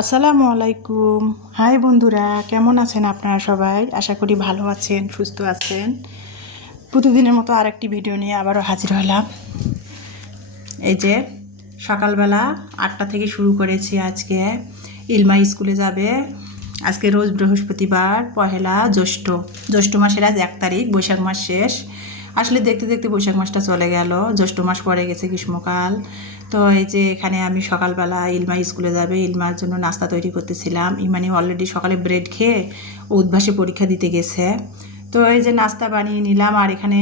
আসসালামু আলাইকুম। হাই বন্ধুরা, কেমন আছেন আপনারা সবাই? আশা করি ভালো আছেন, সুস্থ আছেন। প্রতিদিনের মতো আরেকটি ভিডিও নিয়ে আবারও হাজির হলাম। এই যে সকালবেলা 8টা থেকে শুরু করেছি। আজকে ইলমা স্কুলে যাবে। আজকে রোজ বৃহস্পতিবার, পহেলা জ্যৈষ্ঠ মাসের আজ 1 তারিখ, বৈশাখ মাস শেষ। আসলে দেখতে দেখতে বৈশাখ মাসটা চলে গেল, জ্যৈষ্ঠ মাস পড়ে গেছে, গ্রীষ্মকাল। তো এই যে এখানে আমি সকালবেলা ইলমা স্কুলে যাবে, ইলমার জন্য নাস্তা তৈরি করতেছিলাম। ইমানি অলরেডি সকালে ব্রেড খেয়ে উদ্ভাসে পরীক্ষা দিতে গেছে। তো এই যে নাস্তা বানিয়ে নিলাম। আর এখানে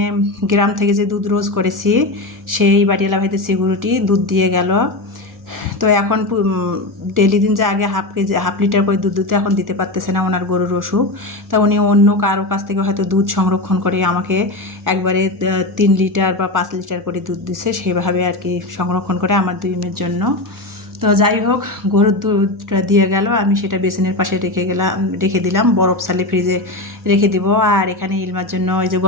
গ্রাম থেকে যে দুধ রোজ করেছি, সেই বাটিয়ালা ভাইতে সিকিউরিটি দুধ দিয়ে গেল। তো এখন ডেলি দিন যে আগে হাফ লিটার করে দুধ দিতে, এখন দিতে পারতেছে না, ওনার গরুর অসুখ। তা উনি অন্য কারো কাছ থেকে হয়তো দুধ সংরক্ষণ করে আমাকে একবারে 3 লিটার বা 5 লিটার করে দুধ দিচ্ছে, সেভাবে আর কি সংরক্ষণ করে আমার 2 মেয়ের জন্য। তো যাই হোক, গরুর দুধটা দিয়ে গেল, আমি সেটা বেসিনের পাশে রেখে দিলাম, বরফ সালে ফ্রিজে রেখে দিব। আর এখানে ইলমার জন্য এই যে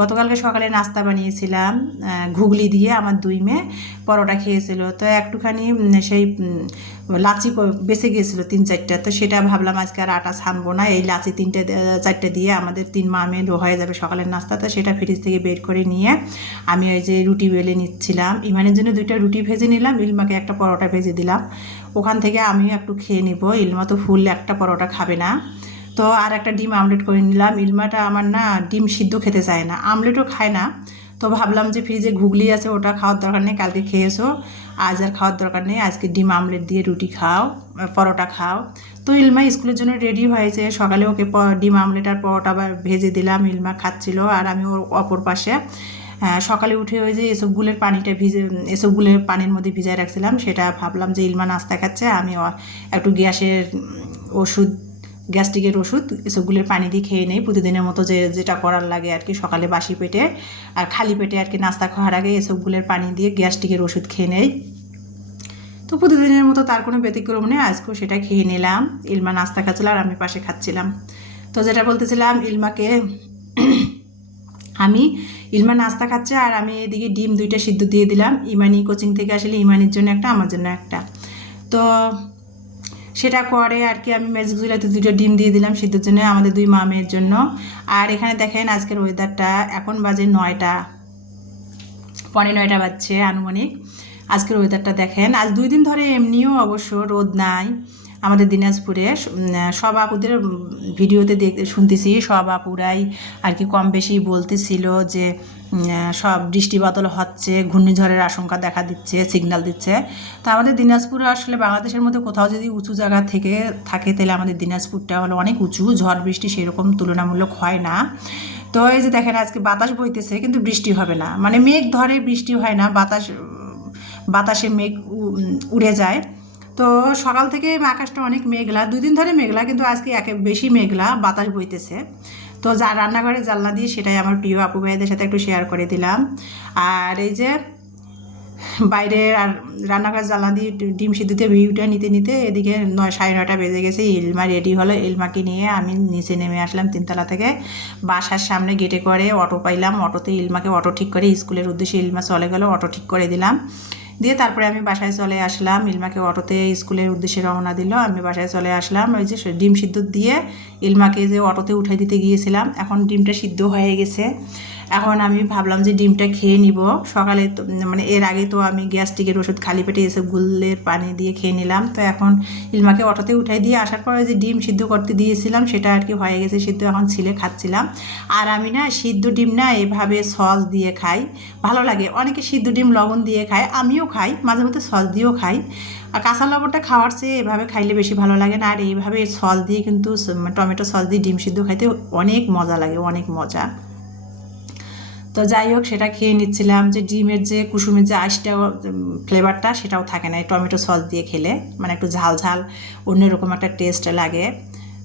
গতকালকে সকালে নাস্তা বানিয়েছিলাম, ঘুগলি দিয়ে আমার 2 মেয়ে পরোটা খেয়েছিল। তো একটুখানি সেই লাচি বেঁচে গিয়েছিলো 3-4টা। তো সেটা ভাবলাম আজকে আর আটা ছানবো না, এই লাচি 3-4টা দিয়ে আমাদের 3 মা মেয়ে হয়ে যাবে সকালের নাস্তা। তো সেটা ফ্রিজ থেকে বের করে নিয়ে আমি ওই যে রুটি বেলে নিচ্ছিলাম। ইমানের জন্য 2টা রুটি ভেজে নিলাম, ইলমাকে একটা পরোটা ভেজে দিলাম। ওখান থেকে আমিও একটু খেয়ে নিব, ইলমা তো ফুল একটা পরোটা খাবে না। তো আর একটা ডিম আমলেট করে নিলাম। ইলমাটা আমার না ডিম সিদ্ধ খেতে চায় না, আমলেটও খায় না। তো ভাবলাম যে ফ্রিজে ঘুগলি আছে, ওটা খাওয়ার দরকার নেই, কালকে খেয়েছো, আজ আর খাওয়ার দরকার নেই, আজকে ডিম আমলেট দিয়ে রুটি খাও, পরোটা খাও। তো ইলমা স্কুলের জন্য রেডি হয়েছে। সকালে ওকে ডিম আমলেট আর পরোটা ভেজে দিলাম, ইলমা খাচ্ছিল। আর আমি ওর অপর পাশে সকালে উঠে ওই যে এসবগুলের পানির মধ্যে ভিজায় রাখছিলাম, সেটা ভাবলাম যে ইলমা নাস্তা খাচ্ছে, আমি একটু ওষুধ গ্যাস্ট্রিকের ওষুধ এসবগুলোর পানি দিয়ে খেয়ে নেই প্রতিদিনের মতো, যেটা করার লাগে আর কি। সকালে বাসি পেটে আর খালি পেটে আর কি নাস্তা খাওয়ার আগে এসবগুলোর পানি দিয়ে গ্যাস্ট্রিকের ওষুধ খেয়ে নেই। তো প্রতিদিনের মতো তার কোনো ব্যতিক্রম নেই, আজকেও সেটা খেয়ে নিলাম। ইলমা নাস্তা খাচ্ছিল আর আমি পাশে খাচ্ছিলাম। তো যেটা বলতেছিলাম, আমি ইলমা নাস্তা খাচ্ছে আর আমি এদিকে ডিম 2টা সিদ্ধ দিয়ে দিলাম। ইমানি কোচিং থেকে আসলে ইমানির জন্য একটা, আমার জন্য একটা। তো সেটা করে আর কি, আমি ম্যাজিক চুলাতে 2টা ডিম দিয়ে দিলাম সিদ্ধর জন্য, আমাদের 2 মা মেয়ের জন্য। আর এখানে দেখেন আজকের ওয়েদারটা, এখন বাজে 9টা, 9:15 বাজছে আনুমানিক। আজকের ওয়েদারটা দেখেন, আজ 2 দিন ধরে এমনিও অবশ্য রোদ নাই আমাদের দিনাজপুরে। সব আপুদের ভিডিওতে শুনতেছি, সব আপুরাই আর কি কম বেশি বলতেছিল যে সব বৃষ্টি বাদল হচ্ছে, ঘূর্ণিঝড়ের আশঙ্কা দেখা দিচ্ছে, সিগন্যাল দিচ্ছে। তো আমাদের দিনাজপুরে আসলে বাংলাদেশের মধ্যে কোথাও যদি উঁচু জায়গা থাকে তাহলে আমাদের দিনাজপুরটা হলো অনেক উঁচু, ঝড় বৃষ্টি সেরকম তুলনামূলক হয় না। তো এই যে দেখেন আজকে বাতাস বইতেছে কিন্তু বৃষ্টি হবে না, মানে মেঘ ধরে বৃষ্টি হয় না, বাতাসে মেঘ উড়ে যায়। তো সকাল থেকে আকাশটা অনেক মেঘলা, 2 দিন ধরে মেঘলা, কিন্তু আজকে বেশি মেঘলা, বাতাস বইতেছে। তো যা রান্নাঘরে জানলা দিয়ে সেটাই আমার প্রিয় আপু ভাইদের সাথে একটু শেয়ার করে দিলাম। আর এই যে বাইরে আর রান্নাঘর জানলা দিয়ে ডিম সিদ্ধতে ভিউটা নিতে নিতে এদিকে 9-9:30 বেজে গেছে। ইলমা রেডি হলো, ইলমাকে নিয়ে আমি নিচে নেমে আসলাম 3তলা থেকে। বাসার সামনে গেটে করে অটো পাইলাম, অটোতে ইলমাকে অটো ঠিক করে স্কুলের উদ্দেশ্যে ইলমা চলে গেল, অটো ঠিক করে দিলাম, দিয়ে তারপরে আমি বাসায় চলে আসলাম। ইলমাকে অটোতে স্কুলের উদ্দেশ্যে রওনা দিল, আমি বাসায় চলে আসলাম। ওই যে ডিম সিদ্ধ দিয়ে ইলমাকে যে অটোতে উঠে দিতে গিয়েছিলাম, এখন ডিমটা সিদ্ধ হয়ে গেছে। এখন আমি ভাবলাম যে ডিমটা খেয়ে নিব। সকালে তো মানে এর আগে তো আমি গ্যাস্ট্রিকের ওষুধ খালি পেটে এসব গুলের পানি দিয়ে খেয়ে নিলাম। তো এখন ইলমাকে অটোতে উঠাই দিয়ে আসার পরে যে ডিম সিদ্ধ করতে দিয়েছিলাম সেটা আর কি হয়ে গেছে সিদ্ধ, এখন ছিলে খাচ্ছিলাম। আর আমি না সিদ্ধ ডিম না এভাবে সস দিয়ে খাই, ভালো লাগে। অনেকে সিদ্ধ ডিম লবণ দিয়ে খায়, আমিও খাই, মাঝে মধ্যে সস দিয়েও খাই। আর কাঁচা লবণটা খাওয়ার চেয়ে এভাবে খাইলে বেশি ভালো লাগে না। আর এইভাবে সস দিয়ে কিন্তু টমেটো সস দিয়ে ডিম সিদ্ধ খাইতে অনেক মজা লাগে, অনেক মজা। তো যাই হোক, সেটা খেয়ে নিচ্ছিলাম। যে ডিমের যে কুসুমের যে আইসটা ফ্লেভারটা সেটাও থাকে না এই টমেটো সস দিয়ে খেলে, মানে একটু ঝাল ঝাল অন্যরকম একটা টেস্ট লাগে।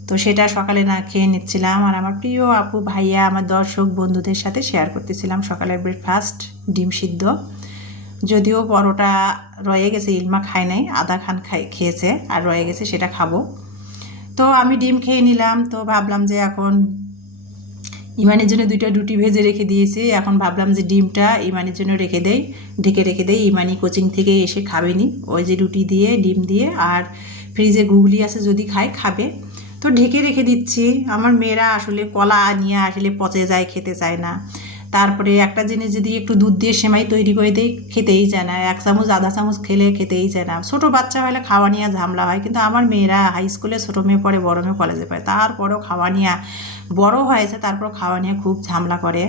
তো সেটা সকালে না খেয়ে নিচ্ছিলাম আর আমার প্রিয় আপু ভাইয়া আমার দর্শক বন্ধুদের সাথে শেয়ার করতেছিলাম সকালের ব্রেকফাস্ট, ডিম সিদ্ধ। যদিও পরোটা রয়ে গেছে, ইলমা খায় নাই, আধা খান খেয়েছে আর রয়ে গেছে, সেটা খাবো। তো আমি ডিম খেয়ে নিলাম। তো ভাবলাম যে এখন ইমানের জন্য 2টা রুটি ভেজে রেখে দিয়েছি। এখন ভাবলাম যে ডিমটা ইমানের জন্য রেখে দেই, ঢেকে রেখে দেই। ইমানি কোচিং থেকে এসে খাবেনি, ওই যে রুটি দিয়ে ডিম দিয়ে, আর ফ্রিজে ঘুগলি আছে, যদি খায় খাবে। তো ঢেকে রেখে দিচ্ছি। আমার মেয়েরা আসলে কলা নিয়ে আসলে পচে যায়, খেতে চায় না। তারপরে একটা জিনিস যদি একটু দুধ দিয়ে সেমাই তৈরি করে দিই, খেতেই চায় না। 1 চামচ আধা চামচ খেলে খেতেই চায় না। ছোটো বাচ্চা হলে খাওয়া নিয়ে ঝামেলা হয়, কিন্তু আমার মেয়েরা হাই স্কুলে, ছোটো মেয়ে পড়ে, বড় মেয়ে কলেজে পড়ে, তারপরেও খাওয়া নিয়ে, বড় হয়েছে তারপর খাওয়া নিয়ে খুব ঝামেলা করে।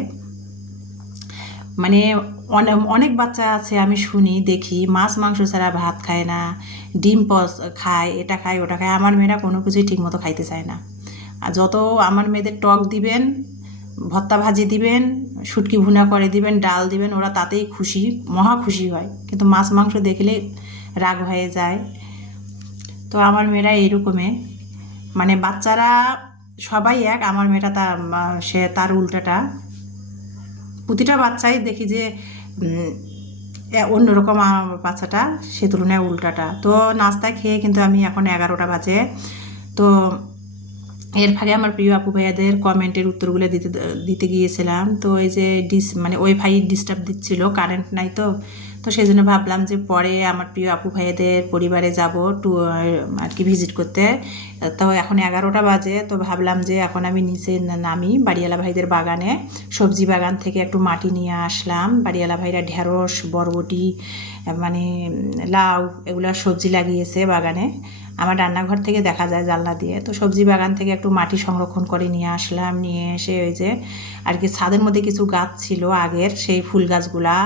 মানে অনেক বাচ্চা আছে আমি শুনি, দেখি মাছ মাংস ছাড়া ভাত খায় না, ডিম খায়, এটা খায় ওটা খায়। আমার মেয়েরা কোনো কিছুই ঠিকমতো খাইতে চায় না। আর যত আমার মেয়েদের টক দিবেন, ভর্তা ভাজি দিবেন, শুটকি ভুনা করে দিবেন, ডাল দিবেন, ওরা তাতেই খুশি, মহা খুশি হয়। কিন্তু মাছ মাংস দেখলে রাগ হয়ে যায়। তো আমার মেয়েরা এইরকমই, মানে বাচ্চারা সবাই এক, আমার মেয়েটা সে তার উল্টাটা। প্রতিটা বাচ্চাই দেখি যে অন্যরকম, বাচ্চাটা সে তুলনায় উল্টাটা। তো নাস্তা খেয়ে কিন্তু আমি এখন 11টা বাজে। তো এর ফাঁকে আমার প্রিয় আপু ভাইয়াদের কমেন্টের উত্তরগুলো দিতে দিতে গিয়েছিলাম। তো এই যে মানে ওয়াইফাই ডিস্টার্ব দিচ্ছিল, কারেন্ট নাই, তো তো সেই জন্য ভাবলাম যে পরে আমার প্রিয় আপু ভাইয়াদের পরিবারে যাব আর কি ভিজিট করতে। তো এখন 11টা বাজে। তো ভাবলাম যে এখন আমি নিচে নামি, বাড়িওয়ালা ভাইদের বাগানে, সবজি বাগান থেকে একটু মাটি নিয়ে আসলাম। বাড়িওয়ালা ভাইরা ঢেঁড়স, বরবটি, মানে লাউ, এগুলো সবজি লাগিয়েছে বাগানে। আমার রান্নাঘর থেকে দেখা যায় জানলা দিয়ে। তো সবজি বাগান থেকে একটু মাটি সংরক্ষণ করে নিয়ে আসলাম। নিয়ে এসে ওই যে আর কি ছাদের মধ্যে কিছু গাছ ছিল আগের, সেই ফুল গাছগুলা,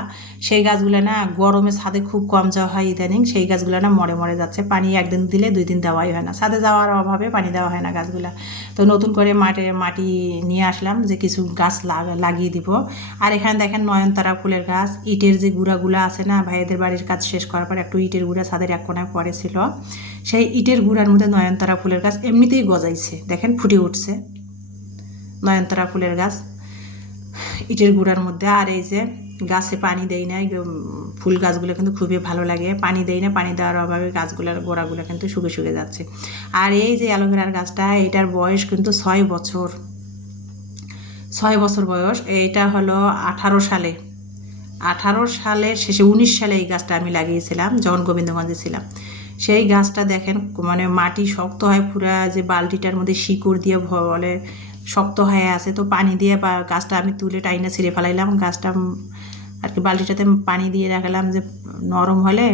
সেই গাছগুলো না গরমে ছাদে খুব কম যাওয়া হয় ইদানিং, সেই গাছগুলো না মরে মরে যাচ্ছে। পানি একদিন দিলে 2 দিন দেওয়াই হয় না, ছাদে যাওয়ার অভাবে পানি দেওয়া হয় না গাছগুলা। তো নতুন করে মাটি নিয়ে আসলাম যে কিছু গাছ লাগিয়ে দিব। আর এখানে দেখেন নয়নতারা ফুলের গাছ, ইটের যে গুঁড়াগুলো আছে না, ভাইদের বাড়ির কাজ শেষ করার পর একটু ইটের গুঁড়া ছাদের এক কোনায় পড়েছিল, সেই ইটের গুঁড়ার মধ্যে নয়নতারা ফুলের গাছ এমনিতেই গজাইছে, দেখেন ফুটে উঠছে নয়নতারা ফুলের গাছ ইটের গুঁড়ার মধ্যে। আর এই যে গাছে পানি দেই না, ফুল গাছগুলো কিন্তু খুবই ভালো লাগে, পানি দেই না, পানি দেওয়ার অভাবে গাছগুলোর গোড়াগুলো কিন্তু শুকে শুকে যাচ্ছে। আর এই যে অ্যালোভেরার গাছটা, এটার বয়স কিন্তু 6 বছর, 6 বছর বয়স। এইটা হলো 18 সালের শেষে, 19 সালে এই গাছটা আমি লাগিয়েছিলাম যখন গোবিন্দগঞ্জে ছিলাম। সেই গাছটা দেখেন মানে মাটি শক্ত হয় পুরা, যে বালতিটার মধ্যে শিকড় দিয়ে বলে শক্ত হয়ে আছে। তো পানি দিয়ে বা গাছটা আমি তুলে টাইনা ছিঁড়ে ফেলাইলাম, গাছটা আর কি বালতিটাতে পানি দিয়ে রাখলাম যে নরম হলে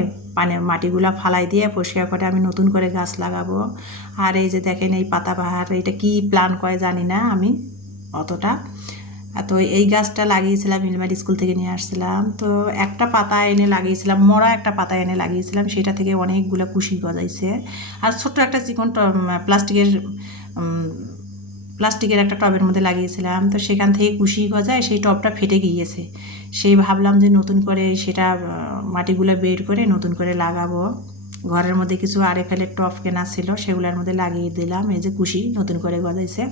মাটিগুলা ফালাই দিয়ে পরিষ্কার করে আমি নতুন করে গাছ লাগাবো। আর এই যে দেখেন এই পাতাবাহার, এটা কি প্ল্যান করে জানি না আমি অতটা। তো এই গাছটা লাগিয়েছিলাম, ইলমারি স্কুল থেকে নিয়ে আসছিলাম। তো একটা পাতা এনে লাগিয়েছিলাম, মরা একটা পাতা এনে লাগিয়েছিলাম, সেটা থেকে অনেকগুলো কুশি গজাইছে। আর ছোট্ট একটা চিকন প্লাস্টিকের একটা টবের মধ্যে লাগিয়েছিলাম, তো সেখান থেকে কুশি গজায়, সেই টবটা ফেটে গিয়েছে। সেই ভাবলাম যে নতুন করে সেটা মাটিগুলো বের করে নতুন করে লাগাবো। ঘরের মধ্যে কিছু আরএফএলের টব কেনা ছিল, সেগুলোর মধ্যে লাগিয়ে দিলাম। এই যে কুশি নতুন করে গজাইছে।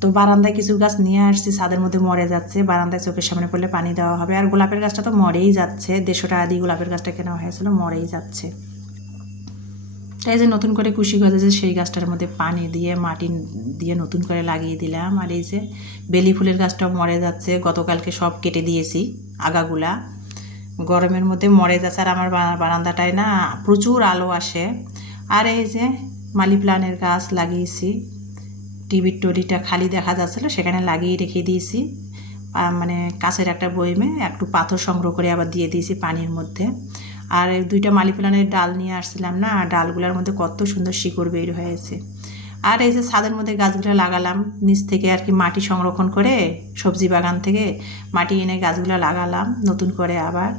তো বারান্দায় কিছু গাছ নিয়ে আসছি, ছাদের মধ্যে মরে যাচ্ছে, বারান্দায় চোখের সামনে পড়লে পানি দেওয়া হবে। আর গোলাপের গাছটা তো মরেই যাচ্ছে, 150 টাকা দিয়ে গোলাপের গাছটা কেনা হয়েছিল, মরেই যাচ্ছে। তাই যে নতুন করে কুশি গজাছে, সেই গাছটার মধ্যে পানি দিয়ে মাটি দিয়ে নতুন করে লাগিয়ে দিলাম। আর এই যে বেলি ফুলের গাছটাও মরে যাচ্ছে, গতকালকে সব কেটে দিয়েছি আগাগুলা, গরমের মধ্যে মরে যাচ্ছে। আর আমার বারান্দাটায় না প্রচুর আলো আসে। আর এই যে মানি প্লান্টের গাছ লাগিয়েছি, টিভির টরিটা খালি দেখা যাচ্ছিলো, সেখানে লাগিয়ে রেখে দিয়েছি। মানে কাছের একটা বয়মে একটু পাথর সংগ্রহ করে আবার দিয়ে দিয়েছি পানির মধ্যে। আর 2টা মানি প্লান্টের ডাল নিয়ে আসছিলাম না, ডালগুলোর মধ্যে কত সুন্দর শিকড় বের হয়েছে। আর এই যে ছাদের মধ্যে গাছগুলো লাগালাম, নিচ থেকে আর কি মাটি সংরক্ষণ করে, সবজি বাগান থেকে মাটি এনে গাছগুলো লাগালাম নতুন করে আবার।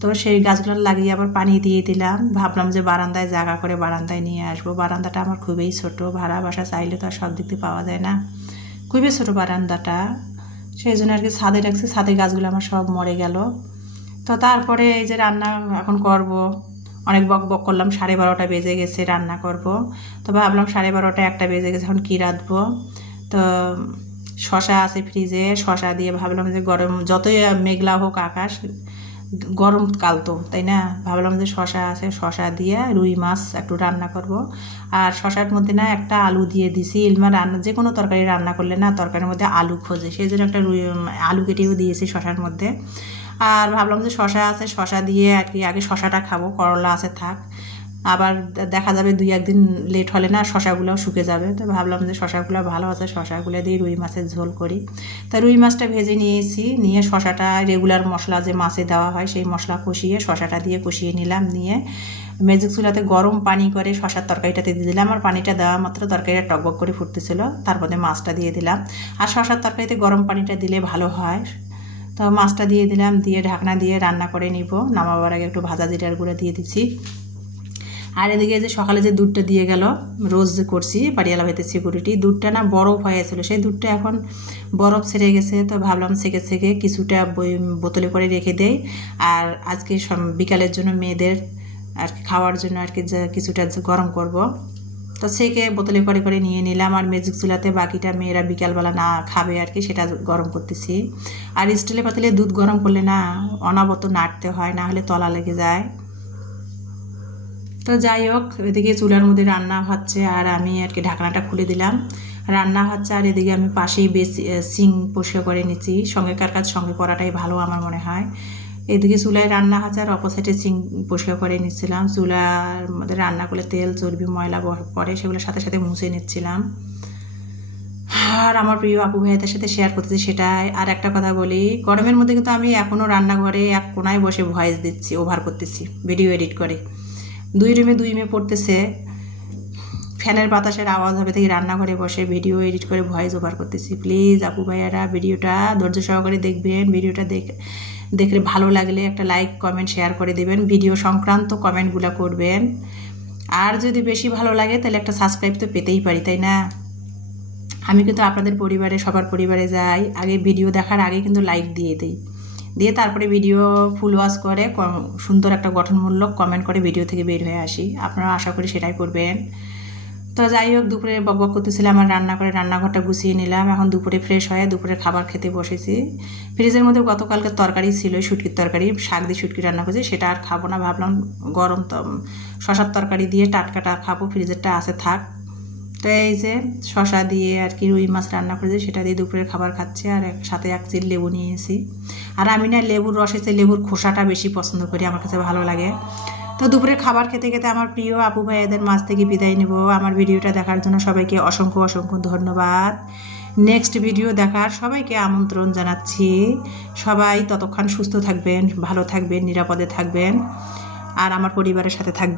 তো সেই গাছগুলো লাগিয়ে আবার পানি দিয়ে দিলাম। ভাবলাম যে বারান্দায় জায়গা করে বারান্দায় নিয়ে আসবো। বারান্দাটা আমার খুবই ছোট, ভাড়া বাসা চাইলে তো আর সব দিক দিয়ে পাওয়া যায় না, খুবই ছোট বারান্দাটা, সেই জন্য আর কি ছাদে রাখছি। ছাদে গাছগুলো আমার সব মরে গেল। তো তারপরে এই যে রান্না এখন করব, অনেক বক বক করলাম, 12:30 বেজে গেছে, রান্না করব। তো ভাবলাম 12:30 1টা বেজে গেছে, এখন কী রাঁধবো। তো শশা আছে ফ্রিজে, শশা দিয়ে ভাবলাম যে গরম যতই মেঘলা হোক আকাশ, গরমকাল তো, তাই না? ভাবলাম যে শশা আছে, শশা দিয়ে রুই মাছ একটু রান্না করব। আর শশার মধ্যে না একটা আলু দিয়ে দিছি। ইলমা রান্না যে কোনো তরকারি রান্না করলে না তরকারির মধ্যে আলু খোঁজে, সেই জন্য একটা আলু কেটেও দিয়েছি শশার মধ্যে। আর ভাবলাম যে শশা আছে, শশা দিয়ে আর কি আগে শশাটা খাবো, করলা আছে থাক, আবার দেখা যাবে 2-1 দিন লেট হলে না শশাগুলোও শুকে যাবে। তো ভাবলাম যে শশাগুলো ভালো আছে, শশাগুলো দিয়ে রুই মাছের ঝোল করি। তা রুই মাছটা ভেজে নিয়েছি, নিয়ে শশাটা রেগুলার মশলা যে মাছে দেওয়া হয় সেই মশলা কষিয়ে শশাটা দিয়ে কষিয়ে নিলাম। নিয়ে ম্যাজিক চুলাতে গরম পানি করে শশার তরকারিটাতে দিয়ে দিলাম। আর পানিটা দেওয়া মাত্র তরকারিটা টকবক করে ফুটতেছিল, তারপরে মাছটা দিয়ে দিলাম। আর শশার তরকারিতে গরম পানিটা দিলে ভালো হয়। তো মাছটা দিয়ে দিলাম, দিয়ে ঢাকনা দিয়ে রান্না করে নিব। নামাবার আগে একটু ভাজা জিরার গুঁড়ো দিয়ে দিচ্ছি। আর এদিকে যে সকালে যে দুধটা দিয়ে গেল, রোজ যে করছি বাড়িওয়ালা ভাইতে সিকিউরিটি, দুধটা না বরফ হয়েছিল, সেই দুধটা এখন বরফ ছেড়ে গেছে। তো ভাবলাম ছেঁকে কিছুটা বোতলে করে রেখে দেই। আর আজকে বিকালের জন্য মেয়েদের আর কি খাওয়ার জন্য আর কি কিছুটা গরম করব। তো ছেঁকে বোতলে করে নিয়ে নিলাম। আর ম্যাজিক চুলাতে বাকিটা মেয়েরা বিকালবেলা না খাবে আর কি, সেটা গরম করতেছি। আর স্টিলের পাতিলে দুধ গরম করলে না অনাবত নাড়তে হয়, না হলে তলা লেগে যায়। তো যাই হোক, এদিকে চুলার মধ্যে রান্না হচ্ছে আর আমি আর কি ঢাকনাটা খুলে দিলাম। রান্না হচ্ছে আর এদিকে আমি পাশেই সিং পরিষ্কার করে নিচ্ছি। সঙ্গেকার কাজ সঙ্গে করাটাই ভালো আমার মনে হয়। এদিকে চুলায় রান্না হচ্ছে আর অপোসাইডে সিং পরিষ্কার করে নিচ্ছিলাম। চুলার মধ্যে রান্না করলে তেল চর্বি ময়লা পড়ে, সেগুলোর সাথে সাথে মুছে নিচ্ছিলাম। আর আমার প্রিয় আপু ভাইয়াদের সাথে শেয়ার করতেছি সেটাই। আর একটা কথা বলি, গরমের মধ্যে কিন্তু আমি এখনও রান্নাঘরে এক কোনায় বসে ভয়েস দিচ্ছি, ওভার করতেছি ভিডিও এডিট করে। 2 রুমে পড়তেছে, ফ্যানের বাতাসের আওয়াজ হবে থেকে রান্নাঘরে বসে ভিডিও এডিট করে ভয়েস ওভার করতেছি। প্লিজ আপু ভাইয়ারা ভিডিওটা ধৈর্য সহকারে দেখবেন। ভিডিওটা দেখলে ভালো লাগলে একটা লাইক কমেন্ট শেয়ার করে দেবেন, ভিডিও সংক্রান্ত কমেন্টগুলো করবেন। আর যদি বেশি ভালো লাগে তাহলে একটা সাবস্ক্রাইব তো পেতেই পারি, তাই না? আমি কিন্তু আপনাদের পরিবারে সবার পরিবারে যাই, আগে ভিডিও দেখার আগে কিন্তু লাইক দিয়ে তারপরে ভিডিও ফুল ওয়াচ করে সুন্দর একটা গঠনমূলক কমেন্ট করে ভিডিও থেকে বের হয়ে আসি। আপনারা আশা করি সেটাই করবেন। তো যাই হোক, দুপুরে বকবক করতেছিলাম, আমার রান্নাঘরটা গুছিয়ে নিলাম। এখন দুপুরে ফ্রেশ হয়ে দুপুরে খাবার খেতে বসেছি। ফ্রিজের মধ্যে গতকালকে তরকারি ছিল, শুটকির তরকারি, শাক দিয়ে শুটকি রান্না করেছি, সেটা আর খাবো না। ভাবলাম গরম শশার তরকারি দিয়ে টাটকাটা খাবো, ফ্রিজেরটা আছে থাক। তো এই যে শশা দিয়ে আর কি রুই মাছ রান্না করেছি, সেটা দিয়ে দুপুরের খাবার খাচ্ছি। আর সাথে 1 চিল লেবু নিয়েছি। আর আমি না লেবুর রসে লেবুর খোসাটা বেশি পছন্দ করি, আমার কাছে ভালো লাগে। তো দুপুরের খাবার খেতে খেতে আমার প্রিয় আপু ভাইয়াদের মাছ থেকে বিদায় নেব। আমার ভিডিওটা দেখার জন্য সবাইকে অসংখ্য ধন্যবাদ। নেক্সট ভিডিও দেখার সবাইকে আমন্ত্রণ জানাচ্ছি। সবাই ততক্ষণ সুস্থ থাকবেন, ভালো থাকবেন, নিরাপদে থাকবেন আর আমার পরিবারের সাথে থাকবেন।